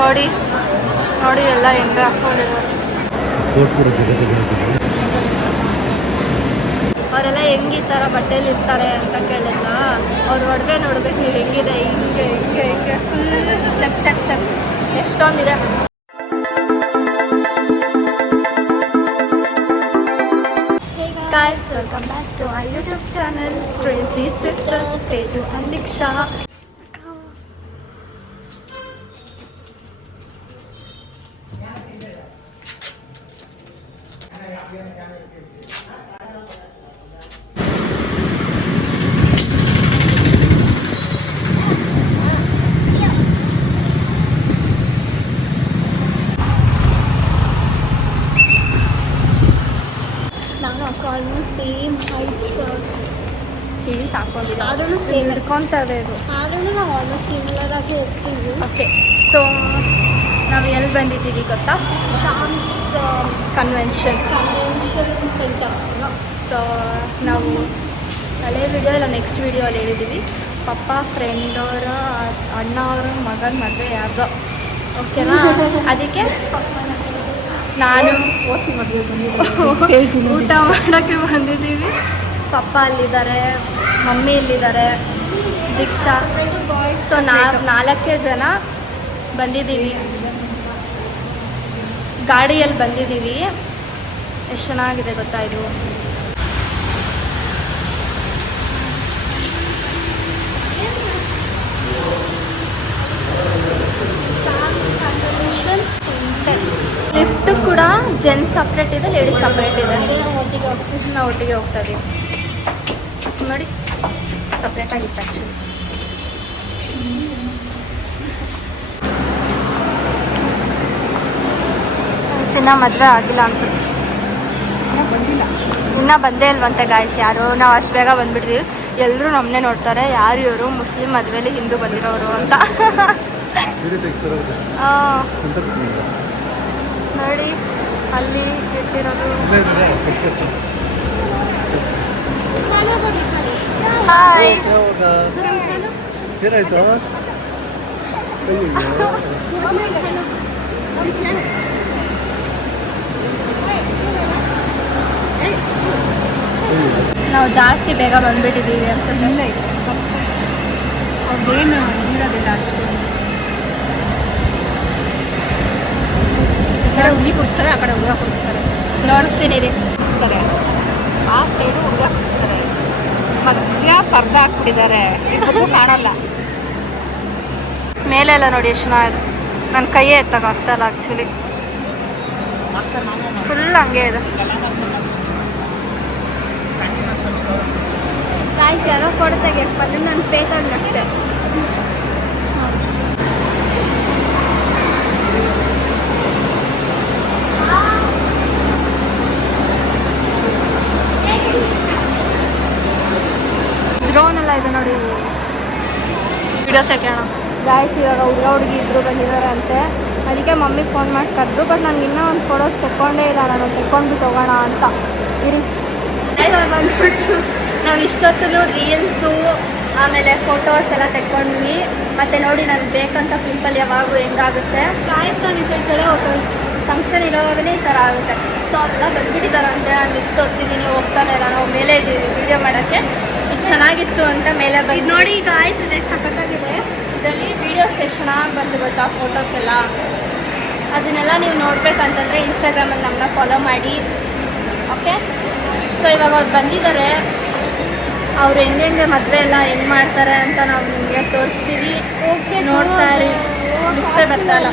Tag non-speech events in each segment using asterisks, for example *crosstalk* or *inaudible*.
ನೋಡಿ ನೋಡಿ ಎಲ್ಲ ಹೆಂಗ ಅವರೆಲ್ಲ ಹೆಂಗೆ ಈ ಥರ ಬಟ್ಟೆಲಿ ಇರ್ತಾರೆ ಅಂತ ಕೇಳಿದ್ನ? ಅವ್ರ ಒಡವೆ ನೋಡ್ಬೇಕು ನೀವು ಹೆಂಗಿದೆ? ಹಿಂಗೆ ಹಿಂಗೆ ಹಿಂಗೆ full step step step ಎಷ್ಟೊಂದಿದೆ. Guys welcome back to I YouTube channel crazy sister stage and ನಾನು ಅಕ್ಕ ಆಲ್ಮೋಸ್ಟ್ ಸೇಮ್ ಹೈಟ್ ಹೀಲ್ಸ್ ಹಾಕೊಂಡಿಲ್ಲ ಆದ್ರೂ ಸೇಮ್ ಹಿಡ್ಕೊಂತದೆ ಇದು ಆದ್ರೂ ನಾವು ಆಲ್ಮೋಸ್ಟ್ ಸಿಮಿಲರ್ ಆಗಿ ಇರ್ತೀವಿ ಓಕೆ ಸೊ ನಾವು ಎಲ್ಲಿ ಬಂದಿದ್ದೀವಿ ಗೊತ್ತಾ? Shams convention convention centre so ನಾವು ಹಳೆ ವಿಡಿಯೋ ಇಲ್ಲ ನೆಕ್ಸ್ಟ್ ವಿಡಿಯೋಲ್ಲಿ ಹೇಳಿದ್ದೀವಿ. ಪಪ್ಪ ಫ್ರೆಂಡ್ ಅವರ ಅಣ್ಣ ಅವರ ಮಗನ ಮದುವೆ ಯಾರ್ದೋ ಓಕೆನಾ ಅದಕ್ಕೆ ನಾನು ಊಟ ಮಾಡೋಕ್ಕೆ ಬಂದಿದ್ದೀವಿ. ಪಪ್ಪ ಅಲ್ಲಿದ್ದಾರೆ ಮಮ್ಮಿ ಇಲ್ಲಿದ್ದಾರೆ ದೀಕ್ಷಾ. ಸೊ ನಾವು ನಾಲ್ಕೇ ಜನ ಬಂದಿದ್ದೀವಿ. ಗಾಡಿಯಲ್ಲಿ ಬಂದಿದ್ದೀವಿ. ಎಷ್ಟು ಚೆನ್ನಾಗಿದೆ ಗೊತ್ತಾ ಇದು? ಲಿಫ್ಟ್ ಕೂಡ ಜೆಂಟ್ಸ್ ಸಪ್ರೇಟ್ ಇದೆ ಲೇಡೀಸ್ ಸಪ್ರೇಟ್ ಇದೆ. ಒಟ್ಟಿಗೆ ನಾವು ಒಟ್ಟಿಗೆ ಹೋಗ್ತಾ ಇದೀವಿ. ನೋಡಿ ಸಪ್ರೇಟ್ ಆಗಿತ್ತು ಆ್ಯಕ್ಚುಲಿ ಇನ್ನ ಮದುವೆ ಆಗಿಲ್ಲ ಅನ್ಸುತ್ತೆ. ಇನ್ನೂ ಬಂದೇ ಇಲ್ವಂತೆ ಗಾಯ್ಸ್ ಯಾರು, ನಾವು ಅಷ್ಟು ಬೇಗ ಬಂದ್ಬಿಡ್ತೀವಿ. ಎಲ್ಲರೂ ನಮ್ಮನ್ನೇ ನೋಡ್ತಾರೆ, ಯಾರು ಇವರು? ಮುಸ್ಲಿಂ ಮದುವೆಲಿ ಹಿಂದೂ ಬಂದಿರೋರು ಅಂತ. ನೋಡಿ, ಅಲ್ಲಿ ಇಟ್ಟಿರೋದು. ನಾವು ಜಾಸ್ತಿ ಬೇಗ ಬಂದ್ಬಿಟ್ಟಿದ್ದೀವಿ ಅನ್ಸುತ್ತೆ. ಅವ್ರದ್ದೇನು ಇರೋದಿಲ್ಲ ಅಷ್ಟು. ಹುಡುಗಿ ಕೊಡಿಸ್ತಾರೆ ಆ ಕಡೆ ಹುಡುಗ ಕೊಡಿಸ್ತಾರೆ. ನೋಡಿಸ್ತೀನಿ ರೀ. ಕೊಡಿಸ್ತಾರೆ. ಆ ಸೈಡು ಹುಡುಗ ಕೊಡಿಸ್ತಾರೆ. ಮಧ್ಯ ಪರ್ದ ಹಾಕ್ಬಿಟ್ಟಿದ್ದಾರೆ. ಇಬ್ಬರು ಕಾಣಲ್ಲ. ಮೇಲೆಲ್ಲ ನೋಡಿ ಎಷ್ಟು ಚೆನ್ನಾಗಿದೆ. ನನ್ನ ಕೈಯೇ ಎತ್ತಾಗ ಆಗ್ತಾಯಿಲ್ಲ ಆ್ಯಕ್ಚುಲಿ ಫುಲ್ ಹಂಗೆ ಇದೆ. ಗಾಯ್ಸ್ ಯಾರೋ ಫೋಟೋ ತೆಗಿಯಕ್ಕೆ ಬಂದು ನಾನು ಬೇಕಾಗಿ ನಗ್ತೆ ಡ್ರೋನ್ ಎಲ್ಲ ಇದೆ ನೋಡಿ. ವಿಡಿಯೋ ತೆಗೋಣ ಗಾಯ್ಸ್ ಇವಾಗ ಹುಡುಗ ಹುಡುಗಿ ಇಬ್ಬರು ಬಂದಿದ್ದಾರೆ ಅಂತೆ. ಅದಕ್ಕೆ ಮಮ್ಮಿ ಫೋನ್ ಮಾಡಿ ಕರೆದ್ರು ಬಟ್ ನನಗೆ ಇನ್ನೂ ಒಂದು ಫೋಟೋಸ್ ತೊಗೊಂಡೇ ಇಲ್ಲ ನಾನು. ತೆಕ್ಕೊಂಡ್ಬಿಟ್ಟು ತೊಗೋಣ ಅಂತ. ಇರಿ. ಬಂದ್ಬಿಟ್ರು ನಾವು ಇಷ್ಟೊತ್ತು ರೀಲ್ಸು ಆಮೇಲೆ ಫೋಟೋಸ್ ಎಲ್ಲ ತೆಕ್ಕೊಂಡ್ವಿ. ಮತ್ತು ನೋಡಿ ನನಗೆ ಬೇಕಂತ ಪಿಂಪಲ್ ಯಾವಾಗೂ ಹೆಂಗಾಗುತ್ತೆ. ಕಾಯಿಸ್ತಾನ ಹೊಟ್ಟೋಯ್ತು ಫಂಕ್ಷನ್ ಇರೋವಾಗನೇ ಈ ಥರ ಆಗುತ್ತೆ. ಸೊ ಅವೆಲ್ಲ ಬಂದ್ಬಿಟ್ಟಿದ್ದಾರಂತೆ ಅಲ್ಲಿ ಲಿಫ್ಟ್ ಓದ್ತಿದ್ದೀನಿ ಹೋಗ್ತಾನೆ ನಾನು ಮೇಲೆ ಇದ್ದೀವಿ ವಿಡಿಯೋ ಮಾಡೋಕ್ಕೆ. ಇದು ಚೆನ್ನಾಗಿತ್ತು ಅಂತ ಮೇಲೆ ಬಂದು ನೋಡಿ ಈಗ ಇದೆ ಸಖತ್ತಾಗಿದೆ. ಇದರಲ್ಲಿ ವೀಡಿಯೋಸ್ ಎಷ್ಟು ಚೆನ್ನಾಗಿ ಬಂತು ಗೊತ್ತಾ ಫೋಟೋಸ್ ಎಲ್ಲ? ಅದನ್ನೆಲ್ಲ ನೀವು ನೋಡ್ಬೇಕಂತಂದರೆ ಇನ್ಸ್ಟಾಗ್ರಾಮಲ್ಲಿ ನಮ್ಮನ್ನ ಫಾಲೋ ಮಾಡಿ. ಓಕೆ ಸೊ ಇವಾಗ ಅವ್ರು ಬಂದಿದ್ದಾರೆ. ಅವ್ರು ಹೆಂಗೆ ಮದುವೆ ಎಲ್ಲ ಹೆಂಗೆ ಮಾಡ್ತಾರೆ ಅಂತ ನಾವು ನಿಮಗೆ ತೋರಿಸ್ತೀವಿ. ನೋಡ್ತಾ ಇರಿ. ಬರ್ತಾ ಇಲ್ಲ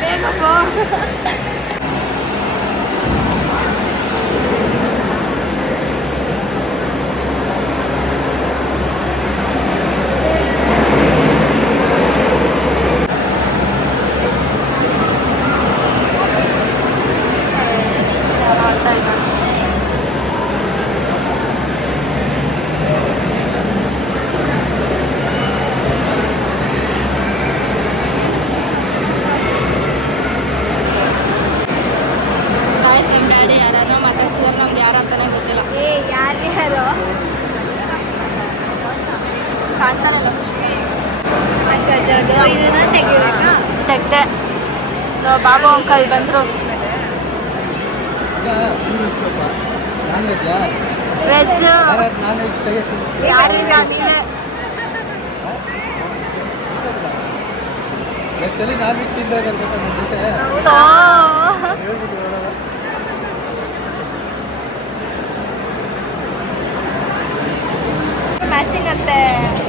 ಬೇಗ ಬಾ. ಮಾಡ್ತಾ ಇದ್ದಾರೆ ಗಾಯ್ಸ್ ನಮ್ಮ ಡ್ಯಾಡಿ ಯಾರು ಮಾತಾಡ್ಸಿದಾರೆ ನಮ್ಗೆ ಯಾರು ಅಂತಾನೆ ಗೊತ್ತಿಲ್ಲ ಏ ಯಾರು ಯಾರು ಕಾಣ್ತಾರಲ್ಲ ಅದು ತೆಗ್ದೆ ಬಾಬು ಅಂಕಲ್ ಬಂದರು. ವೆಜ್ ಯಾರಿಲ್ಲ ನೀವೇ ನಾನ್ ತಿಂದಾಗ ಅಂತ ನನ್ನ ಜೊತೆ. ಹೇಳ್ಬಿಟ್ಟು ಮ್ಯಾಚಿಂಗ್ ಅಂತೆ.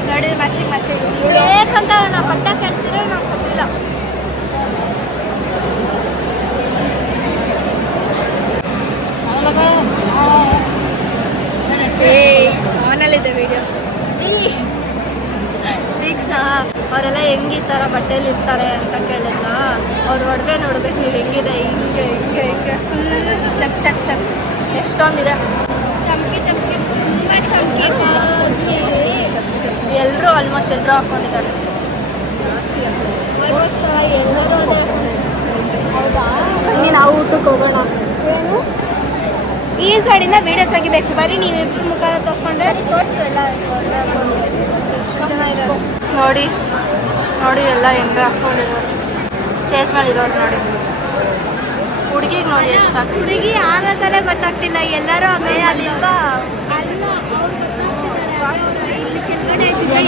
ನೋಡಿ ಮ್ಯಾಚಿಂಗ್ ಮ್ಯಾಚಿಂಗ್ ಬೇಕಂತ ನಾವು ಪಟ್ಟ ಕೇಳ್ತಿರೋ ನಾವು ಕೊಟ್ಟಿಲ್ಲ ಆನಲ್ಲಿದೆ ವಿಡಿಯೋ ದೀಕ್ಷಾ ಅವರೆಲ್ಲ ಹೆಂಗ್ ಬಟ್ಟೆಲಿ ಇರ್ತಾರೆ ಅಂತ ಕೇಳಿದ್ನ? ಅವ್ರ ಒಡವೆ ನೋಡ್ಬೇಕು ನೀವು ಹೆಂಗಿದೆ? ಹಿಂಗೆ ಹಿಂಗೆ ಹಿಂಗೆ ಫುಲ್ ಸ್ಟೆಪ್ ಸ್ಟೆಪ್ ಸ್ಟೆಪ್ ಎಷ್ಟೊಂದಿದೆ. ಚಮಕಿ ಚಮಕಿ ತುಂಬ ಚಮಕಿ. ಬಾಜಿ ಎಲ್ಲರೂ ಆಲ್ಮೋಸ್ಟ್ ಎಲ್ಲರೂ ಹಾಕ್ಕೊಂಡಿದ್ದಾರೆ ಆಲ್ಮೋಸ್ಟ್ ಎಲ್ಲರೂ ಅದೇ ಹೌದಾ? ನಾವು ಊಟಕ್ಕೆ ಹೋಗೋಣ. ಏನು? ಈ ಸೈಡಿಂದ ವಿಡಿಯೋ ತೆಗಿಬೇಕು. ಬರೀ ನೀವಿಬ್ಬರು ಮುಖ ತೋರಿಸ್ಕೊಂಡ್ರೆ. ತೋರಿಸು ಎಲ್ಲ ಎಷ್ಟು ಜನ ಇದ್ದಾರೆ. ನೋಡಿ ನೋಡಿ ಎಲ್ಲ ಹೆಂಗೆ ಹಾಕೊಂಡಿದ್ದಾರೆ ಸ್ಟೇಜ್ ಮೇಲೆ ಇರೋರು ನೋಡಿ. ಹುಡುಗಿಗೆ ನೋಡಿ ಎಷ್ಟು ಹುಡುಗಿ ಯಾರಂತಾನೆ ಗೊತ್ತಾಗ್ತಿಲ್ಲ ಎಲ್ಲರೂ ಅಲ್ಲಿಂದ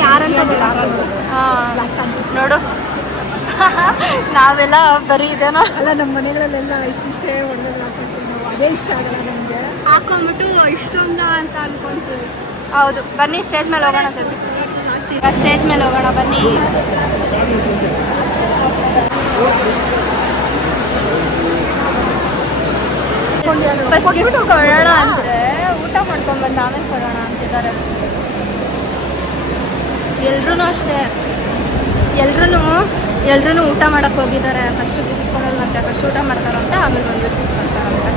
ಯಾರಂತ ಹಾಂ ನೋಡು. *laughs* ನಾವೆಲ್ಲ ಬರೀ ಇದೇನೋ. ಅಲ್ಲ ನಮ್ಮ ಮನೆಗಳಲ್ಲೆಲ್ಲ ಇಷ್ಟೇ ಒಳ್ಳೆದು ಅದೇ ಇಷ್ಟ ಆಗಲ್ಲ ನಮಗೆ. ಹಾಕೊಂಬಿಟ್ಟು ಇಷ್ಟೊಂದ ಅಂತ ಅನ್ಕೊಂತೀವಿ. ಹೌದು ಬನ್ನಿ ಸ್ಟೇಜ್ ಮೇಲೆ ಹೋಗೋಣ ಸರ್ ಸ್ಟೇಜ್ ಮೇಲೆ ಹೋಗೋಣ, ಬನ್ನಿ. ಫಸ್ಟ್ ಕೊಡೋಣ ಅಂದರೆ ಊಟ ಮಾಡ್ಕೊಂಡು ಬಂದು ಆಮೇಲೆ ಕೊಡೋಣ ಅಂತಿದ್ದಾರೆ. ಎಲ್ರೂ ಅಷ್ಟೇ. ಎಲ್ರೂ ಎಲ್ರೂ ಊಟ ಮಾಡಕ್ಕೆ ಹೋಗಿದ್ದಾರೆ. ಫಸ್ಟ್ ಗಿಫ್ಟ್ ಕೊಡೋದು ಮತ್ತೆ ಫಸ್ಟ್ ಊಟ ಮಾಡ್ತಾರಂತೆ ಆಮೇಲೆ ಬಂದು ಗಿಫ್ಟ್ ಮಾಡ್ತಾರಂತೆ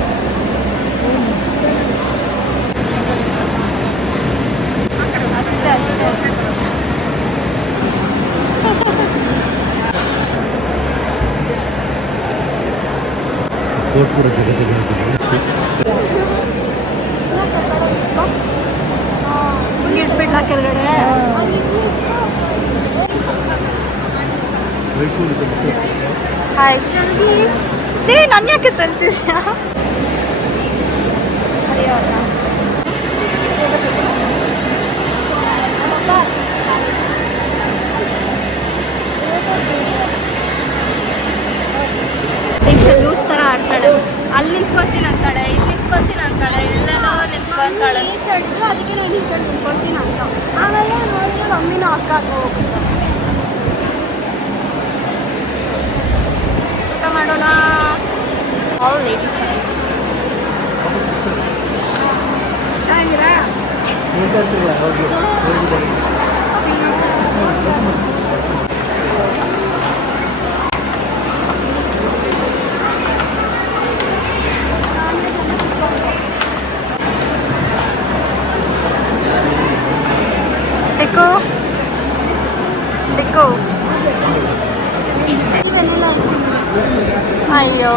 ಅಷ್ಟೇ ಅಷ್ಟೇ. ಕೋಟ್ಪುರ ಜಗತ್ತಿಗೆ ಇಟ್ಬಿಡ್ಲಾ ಕೆಳಗಡೆ ಹಾಯ್ ನೀ ನನ್ನ ಯಾಕೆ ತಲ್ತಿದ್ಯಾ ದೀಕ್ಷಾ ಲೂಸ್ ಥರ ಆಡ್ತಾಳೆ. ಅಲ್ಲಿ ನಿಂತ್ಕೊತೀನಿ ಅಂತಾಳೆ ಇಲ್ಲಿ ನಿಂತ್ಕೊತೀನಿ ಅಂತಾಳೆ ಎಲ್ಲೆಲ್ಲೋ ನಿಂತ್ಕೊಂತಾಳೆ ಈ ಸೈಡ್ ಇದ್ರು ಅದಕ್ಕೆ ನಾನು ಈ ಸೈಡ್ ನಿಂತ್ಕೊಳ್ತೀನಿ ಅಂತ. ಆಮೇಲೆ ನೋಡಿದ್ರೆ ಮಮ್ಮಿನ ಅಕ್ಕ ಊಟ ಮಾಡೋಣ? ಆಲ್ ಲೇಡೀಸ್ ಚೆನ್ನಾಗಿರಾ ಡಿಕ್ಕು ಡಿಕ್ಕು ಇವೆಲ್ಲ ಅಯ್ಯೋ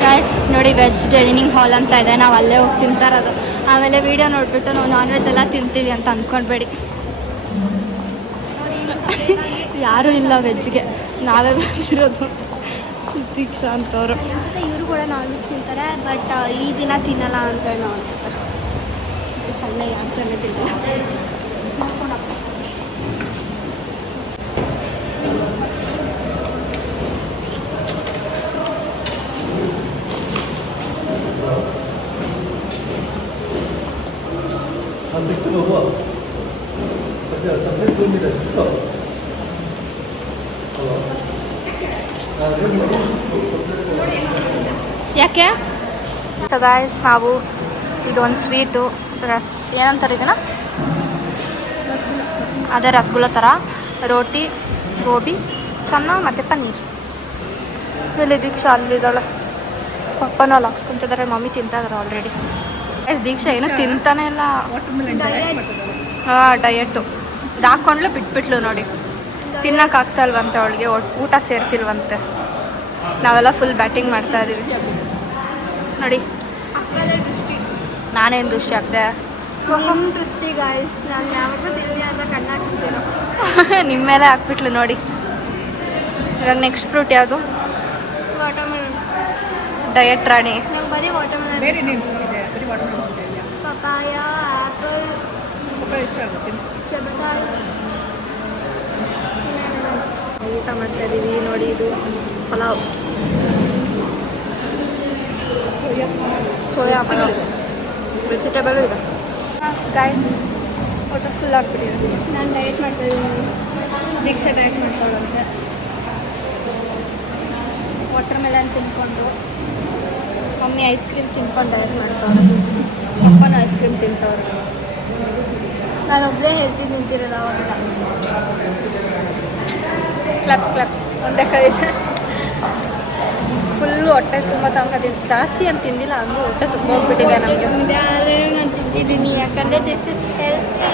ಗಾಯ್ಸ್ ನೋಡಿ ವೆಜ್ ಡೈನಿಂಗ್ ಹಾಲ್ ಅಂತ ಇದೆ ನಾವು ಅಲ್ಲೇ ಹೋಗಿ ತಿಂತಾರದು ಆಮೇಲೆ ವಿಡಿಯೋ ನೋಡಿಬಿಟ್ಟು ನಾವು ನಾನ್ ವೆಜ್ ಎಲ್ಲ ತಿಂತೀವಿ ಅಂತ ಅಂದ್ಕೊಳ್ಬೇಡಿ ಯಾರೂ ಇಲ್ಲ ವೆಜ್ಗೆ ನಾವೇ ಬಂದಿರೋದು ದೀಕ್ಷಾ ಅಂತವ್ರು. ಅನ್ಸುತ್ತೆ ಇವರು ಕೂಡ ನಾನ್ ವೆಜ್ ತಿಂತಾರೆ ಬಟ್ ಈ ದಿನ ತಿನ್ನಲ್ಲ ಅಂತ ನಾವು ಅನ್ಸುತ್ತಾರೆ ಸಣ್ಣ ಯಾರು ಸಣ್ಣ ತಿನ್ನಲ್ಲ ಯಾಕೆ? ಸೊ ಗಾಯ್ಸ್ ನಾವು ಇದೊಂದು ಸ್ವೀಟು ರಸ್ ಏನಂತಾರೆ ಇದನ್ನ? ಅದೇ ರಸಗುಲ್ಲ ಥರ ರೋಟಿ ಗೋಬಿ ಚೆನ್ನ ಮತ್ತು ಪನ್ನೀರ್. ಇಲ್ಲಿ ದೀಕ್ಷಾ ಅಲ್ಲಿದ್ದಾಳೆ ಪಪ್ಪನ ಅಲ್ಲಿ ಹಾಕ್ಸ್ಕೊತಿದ್ದಾರೆ. ಮಮ್ಮಿ ತಿಂತಾ ಇದಾರೆ ಆಲ್ರೆಡಿ ಎಸ್ ದೀಕ್ಷಾ ಏನು ತಿಂತಾನೆ ಇಲ್ಲ. ಹಾಂ ಡಯಟು ಇದು ಹಾಕ್ಕೊಂಡ್ಲು ಬಿಟ್ಬಿಟ್ಲು ನೋಡಿ. ತಿನ್ನಕ್ಕೆ ಆಗ್ತಲ್ವಂತೆ ಅವಳಿಗೆ ಊಟ ಸೇರ್ತಿಲ್ವಂತೆ. ನಾವೆಲ್ಲ ಫುಲ್ ಬ್ಯಾಟಿಂಗ್ ಮಾಡ್ತಾ ಇದೀವಿ. ನೋಡಿ. ನಾನೇನು ದೃಷ್ಟಿ ಆಗ್ದೆ? ನಿಮ್ಮ ದೃಷ್ಟಿ ಗಾಯ್ಸ್ ನಾನು ಯಾವಾಗಲೂ ದಿವ್ಯ ಅಂತ ಕಣ್ಣಾಡ್ತಿದ್ದೀರೋ *laughs* ನಿಮ್ಮ ಮೇಲೆ ಹಾಕ್ಬಿಟ್ಲು ನೋಡಿ. ಇವಾಗ ನೆಕ್ಸ್ಟ್ ಫ್ರೂಟ್ ಯಾವುದು? ಡಯಟ್ ರಾಣಿ. ನಂಗೆ ಬರೀ ಊಟ ಮಾಡ್ತಾ ಇದೀವಿ, ನೋಡಿ ಇದು ಪಲಾವ್. ಸೋಯಾ ಪಲಾವ್. ವೆಜಿಟೇಬಲ್ ಇದೆ. ಗಾಯ್ಸ್ ಊಟ ಫುಲ್ ಆಗ್ಬಿಟ್ಟಿದೆ. ನಾನು ಡಯಟ್ ಮಾಡ್ತಾ ಇದ್ದೀನಿ ದೀಕ್ಷಾ ಡಯಟ್ ಮಾಡ್ತಾಳಂತೆ ವಾಟರ್ ಮೆಲನ್ ತಿನ್ಕೊಂಡು, ಮಮ್ಮಿ ಐಸ್ ಕ್ರೀಮ್ ತಿನ್ಕೊಂಡು ಡಯಟ್ ಮಾಡ್ತವ್ರೆ. ಅಪ್ಪನ ಐಸ್ ಕ್ರೀಮ್ ತಿಂತವ್ರು. ನಾನು ಒಬ್ಬನೇ ಹೇಳ್ತೀನಿ ನಿಂತಿರಲ್ಲ ಅವಾಗ. ಕ್ಲಬ್ಸ್ ಕ್ಲಬ್ಸ್ ಒಂದೇ ಕೈದೆ ಫುಲ್ಲು ಹೊಟ್ಟೆ ತುಂಬ ತಗೊಂಡಿದ್ದೀನಿ ಜಾಸ್ತಿ ಏನು ತಿಂದಿಲ್ಲ ಅಂದರೂ ಹೊಟ್ಟೆ ತುಂಬ ಹೋಗ್ಬಿಟ್ಟಿದೆ ನಮಗೆ. ನಾನು ತಿಂತಿದ್ದೀನಿ ಯಾಕಂದರೆ ದಿಸ್ ಇಸ್ ಹೆಲ್ತಿ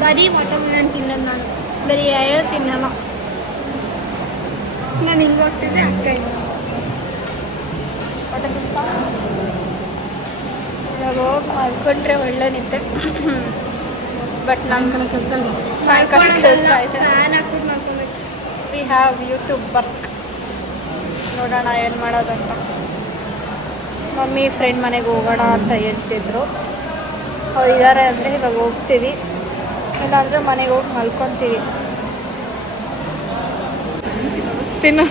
ಬರೀ ವಾಟರ್ಮೆಲನ್ ತಿನ್ನೋದು ನಾನು. ಬರೀ ಎರಡು ತಿನ್ನಲ್ಲ. ನಾನು ಹಿಂಗೆ ಹೋಗ್ತಿದ್ದೆ ಅಕ್ಕ ಹೊಟ್ಟೆ ತುಂಬ? ಇವಾಗ ಹೋಗಿ ಮಲ್ಕೊಂಡ್ರೆ ಒಳ್ಳೆ ನಿದ್ದೆ ಬಟ್ *coughs* ನಮ್ಮ ಕೆಲಸ ಸಾಯಂಕಾಲ ಕೆಲಸ ಮಾಡ್ಕೊಬೇಕು ವಿ ಹ್ಯಾವ್ ಯೂಟ್ಯೂಬ್ ವರ್ಕ್ ನೋಡೋಣ ಏನು ಮಾಡೋದಂತ. ಮಮ್ಮಿ ಫ್ರೆಂಡ್ ಮನೆಗೆ ಹೋಗೋಣ ಅಂತ ಹೇಳ್ತಿದ್ರು. ಅವ್ರು ಇದ್ದಾರೆ ಅಂದರೆ ಇವಾಗ ಹೋಗ್ತೀವಿ. ಇಲ್ಲಾಂದರೆ ಮನೆಗೆ ಹೋಗಿ ಮಲ್ಕೊತೀವಿ. ತಿನ್ನು.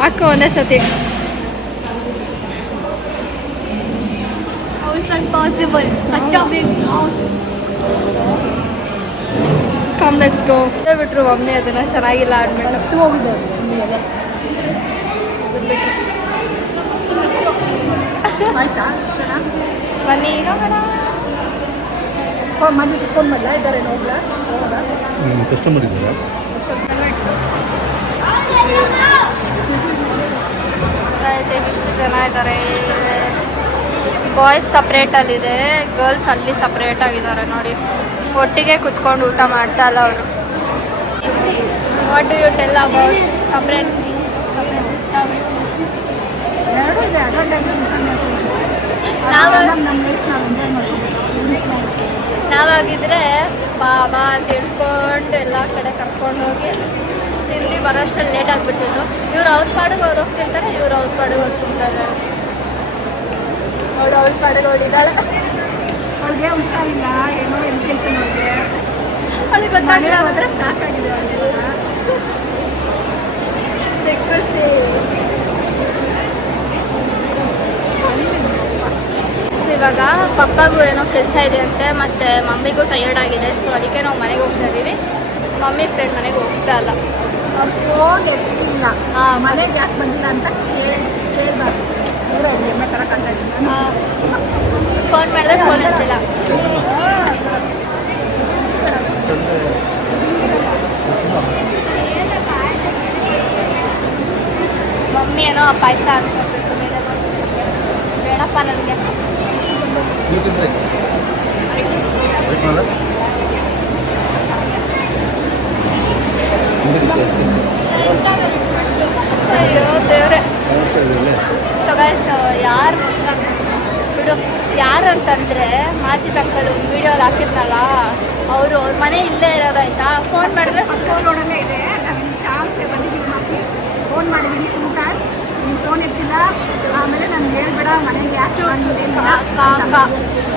ಹಾಕು ಒಂದೇ ಸತಿ. It's impossible. Come let's go ಬಿಟ್ರು ಮಮ್ಮಿ ಅದನ್ನ ಚೆನ್ನಾಗಿಲ್ಲ ಅಂದ್ಮೇಲೆ ಹೋಗಿದೆ ಆಯ್ತಾ? ಇಷ್ಟನಾ ಬನ್ನಿ ಹೋಗೋಣ. ಫೋನ್ ಮಂಜು ಫೋನ್ ಮಾಡಲ? ಇದ್ದಾರೆ ಹೋಗ್ಲಾ? ಕಸ್ಟಮರ್ ಇದ್ದಾರಾ. ಎಷ್ಟು ಜನ ಇದ್ದಾರೆ? ಬಾಯ್ಸ್ ಸಪ್ರೇಟಲ್ಲಿದೆ ಗರ್ಲ್ಸ್ ಅಲ್ಲಿ ಸಪ್ರೇಟ್ ಆಗಿದ್ದಾರೆ ನೋಡಿ. ಒಟ್ಟಿಗೆ ಕುತ್ಕೊಂಡು ಊಟ ಮಾಡ್ತಾ ಇಲ್ಲ ಅವರು. What do you tell about separate ಎರಡು ಇದೆ ನಾವಾಗಿದ್ರೆ ಬಾ ಅಂತ ತಿಳ್ಕೊಂಡು ಎಲ್ಲ ಕಡೆ ಕರ್ಕೊಂಡು ಹೋಗಿ ತಿಂದು ಬರೋಷ್ಟಲ್ಲಿ ಲೇಟ್ ಆಗಿಬಿಡ್ತಿತ್ತು ಇವ್ರು ಅವ್ರ ಪಾಡಿಗೆ ಅವ್ರು ಹೋಗ್ತಿರ್ತಾರೆ ತಿಂತಾರೆ ಇವ್ರು ಅವ್ರ ಪಾಡಿಗೆ ಅವ್ರು ತಿಂತಾರೆ. ಅವಳು ಅವ್ರ ಪಾಡಿಗೆ ಹೊಡಿದಾಳೆ ಅವ್ಳಿಗೆ ಹುಷಾರಿಲ್ಲ ಏನೋ ಎಜುಕೇಶನ್ ಅವ್ಳಿಗೆ. ಅವಳಿಗೆ ಗೊತ್ತಾಗಿಲ್ಲ ಹೋದ್ರೆ ಸಾಕಾಗಿದೆ ಅವ್ಳಿಗೆಲ್ಲ. ತೆಗ್ಗಿಸಿ ಸೊ ಇವಾಗ ಪಪ್ಪಗೂ ಏನೋ ಕೆಲಸ ಇದೆ ಅಂತೆ ಮತ್ತು ಮಮ್ಮಿಗೂ ಟಯರ್ಡ್ ಆಗಿದೆ ಸೊ ಅದಕ್ಕೆ ನಾವು ಮನೆಗೆ ಹೋಗ್ತಾ ಇದ್ದೀವಿ ಮಮ್ಮಿ ಫ್ರೆಂಡ್ ಮನೆಗೆ ಹೋಗ್ತಾ ಇಲ್ಲ. ಫೋನ್ ಎತ್ತಿಲ್ಲ. ಹಾ, ಮನೆಗೆ ಯಾಕೆ ಬಂದಿಲ್ಲ ಅಂತ ಕೇಳಿ ಕೇಳಬಾರ್ದು. ಫೋನ್ ಮಾಡಿದ್ರೆ ಫೋನ್ ಹತ್ತಿಲ್ಲ ಮಮ್ಮಿ ಏನೋ ಪಾಯಸ ಅನ್ಕೊಬೇಕು ಬೇಡಪ್ಪ ನನಗೆ. ಅಲ್ಲ? ಅಯ್ಯೋ ದೇವ್ರೆ? ಸೊ ಗೈಸ್ ಯಾರು ಬಿಡು ಯಾರು ಅಂತಂದರೆ ಮಾಜಿ ಅಂಕಲ್ ಒಂದು ವಿಡಿಯೋಲಿ ಹಾಕಿದ್ನಲ್ಲ ಅವರು ಅವ್ರ ಮನೆ ಇಲ್ಲೇ ಇರೋದಾಯ್ತಾ ಫೋನ್ ಮಾಡಿದ್ರೆ ಫೋನ್ ರೋಡಲ್ಲೇ ಇದೆ. ನಾನು ಶಾಮ್ಸ್ಗೆ ಬಂದಿದ್ದೀನಿ ಮಾತಿ ಫೋನ್ ಮಾಡಿದ್ದೀನಿ ಟೂ ಟೈಮ್ಸ್ ನಿಮ್ಗೆ ಫೋನ್ ಎತ್ತಿಲ್ಲ. ಆಮೇಲೆ ನಾನು ಹೇಳ್ಬೇಡ ಮನೆಗೆ ಯಾಕೆ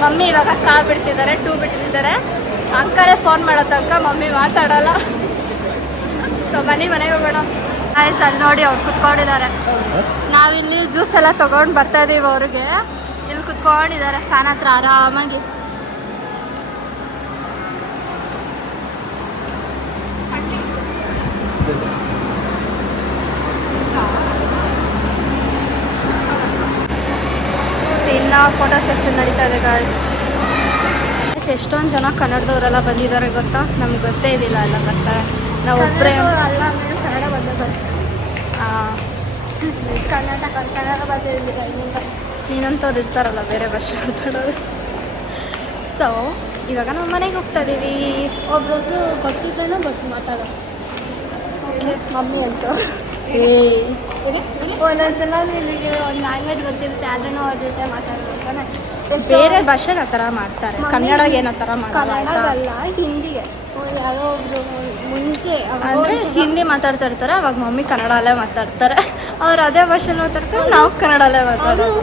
ಮಮ್ಮಿ ಇವಾಗ ಕಾ ಬಿಡ್ತಿದ್ದಾರೆ ಟೂ ಬಿಟ್ಟಿದ್ದಾರೆ. ಅಂಕಲೇ ಫೋನ್ ಮಾಡೋ ತನಕ ಮಮ್ಮಿ ಮಾತಾಡೋಲ್ಲ. ಸೊ ಮನೆ ಮನೆಗೆ ಹೋಗೋಣ. ಆಯ್ತು ಅಲ್ಲಿ ನೋಡಿ ಅವ್ರು ಕುತ್ಕೊಂಡಿದ್ದಾರೆ. ನಾವಿಲ್ಲಿ ಜ್ಯೂಸ್ ಎಲ್ಲ ತೊಗೊಂಡು ಬರ್ತಾ ಇದೀವಿ ಅವ್ರಿಗೆ. ಇಲ್ಲಿ ಕುತ್ಕೊಂಡಿದ್ದಾರೆ ಫ್ಯಾನ್ ಹತ್ರ ಆರಾಮಾಗಿ. ಫೋಟೋ ಸೆಷನ್ ನಡೀತಾ ಇದೆ ಗಾಯ್ಸ್ ಎಷ್ಟೊಂದು ಜನ ಕನ್ನಡದವರೆಲ್ಲ ಬಂದಿದ್ದಾರೆ ಗೊತ್ತಾ? ನಮ್ಗೆ ಗೊತ್ತೇ ಇದಿಲ್ಲ ಎಲ್ಲ ಬರ್ತಾರೆ ನಾವು ಒಬ್ಬರೇ ಅಲ್ಲ ಆಮೇಲೆ ಕನ್ನಡ ಬಂದೇ ಬರುತ್ತೆ ಕರ್ನಾಟಕ ಕನ್ನಡ ಬಂದಿರಲಿಲ್ಲ ನೀನಂತವ್ರು ಇರ್ತಾರಲ್ಲ ಬೇರೆ ಭಾಷೆ ಮಾತಾಡೋದು. ಸೊ ಇವಾಗ ನಾವು ಮನೆಗೆ ಹೋಗ್ತಾ ಇದ್ದೀವಿ ಒಬ್ರೊಬ್ರು ಗೊತ್ತಿದ್ರೂ ಗೊತ್ತು ಮಾತಾಡೋ. ಮಮ್ಮಿ ಅಂತ. ಒಂದೊಂದ್ಸಲ ನಿಮಗೆ ಒಂದು ಲ್ಯಾಂಗ್ವೇಜ್ ಗೊತ್ತಿರುತ್ತೆ ಅದನ್ನು ಅವ್ರ ಜೊತೆ ಮಾತಾಡ್ಬೇಕಾನೆ ಬೇರೆ ಭಾಷೆಗೆ ಆ ಥರ ಮಾಡ್ತಾರೆ. ಕನ್ನಡ ಏನೋ ಥರ ಕನ್ನಡದಲ್ಲ? ಹಿಂದಿಗೆ. ಯಾರೋ ಒಬ್ರು ಮುಂಚೆ ಅಂದರೆ ಹಿಂದಿ ಮಾತಾಡ್ತಾ ಇರ್ತಾರೆ ಅವಾಗ ಮಮ್ಮಿ ಕನ್ನಡಲ್ಲೇ ಮಾತಾಡ್ತಾರೆ. ಅವ್ರು ಅದೇ ಭಾಷೆ ಮಾತಾಡ್ತಾರೆ ನಾವು ಕನ್ನಡಲ್ಲೇ ಮಾತಾಡೋದು.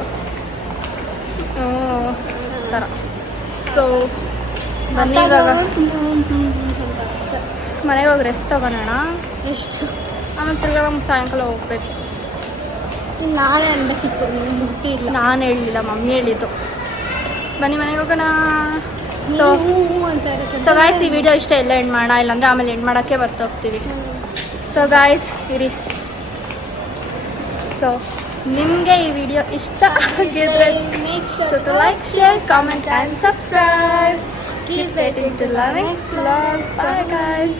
ಹ್ಞೂ ಥರ ಸೊ ಬನ್ನಿ ಇವಾಗ. ಮನೆಗೆ ಹೋಗಿ ರೆಸ್ಟ್ ತೊಗೊಳೋಣ ಎಷ್ಟು ಆಮೇಲೆ ತಿರ್ಗಾ ನಮ್ಗೆ ಸಾಯಂಕಾಲ ಹೋಗ್ಬೇಕು. ನಾನೇ ಅನ್ಬೇಕಿತ್ತು ನೀವು ನಾನು ಹೇಳಲಿಲ್ಲ ಮಮ್ಮಿ ಹೇಳಿದ್ದು. ಬನ್ನಿ ಮನೆಗೆ ಹೋಗೋಣ. ಸೊ. ಸೊ ಗಾಯ್ಸ್ ಈ ವಿಡಿಯೋ ಇಷ್ಟ ಎಲ್ಲ ಎಂಡ್ ಮಾಡೋಣ. ಇಲ್ಲಾಂದ್ರೆ ಆಮೇಲೆ ಎಂಡ್ ಮಾಡೋಕ್ಕೆ ಬರ್ತೋಗ್ತೀವಿ ಸೊ ಗಾಯ್ಸ್ ಇರಿ. ಸೊ ನಿಮಗೆ ಈ ವಿಡಿಯೋ ಇಷ್ಟ ಆಗಿದ್ರೆ Make so sure to like share comment and subscribe keep Keep waiting till the next vlog. Bye guys.